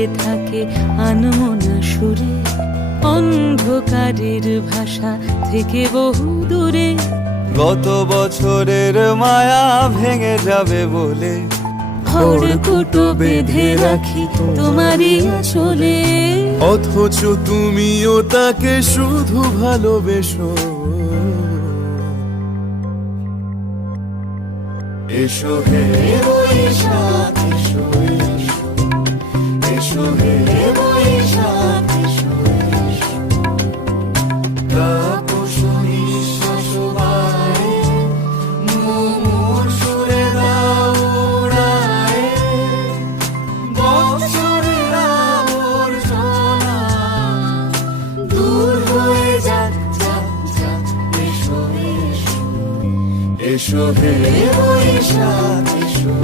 লুকিয়ে থাকে আনমনা সুরে, অন্ধকারের ভাষা থেকে বহু দূরে। গত বছরের মায়া ভেঙে যাবে বলে খড়কুটো বেঁধে রাখি তোমারই আঁচলে। অথচ তুমিও তাকে শুধু ভালোবেসো। এসো হে বৈশাখ এসো, এসো এসো হে বৈশাখ এসো, এসো তাপস নিঃশ্বাস বায়ে মুমুর সুরে দাও উড়ায়ে। বৎসরের আবর্জনা দূর হয়ে যাক যাক যাক। এসো এসো এসো হে বৈশাখ এসো।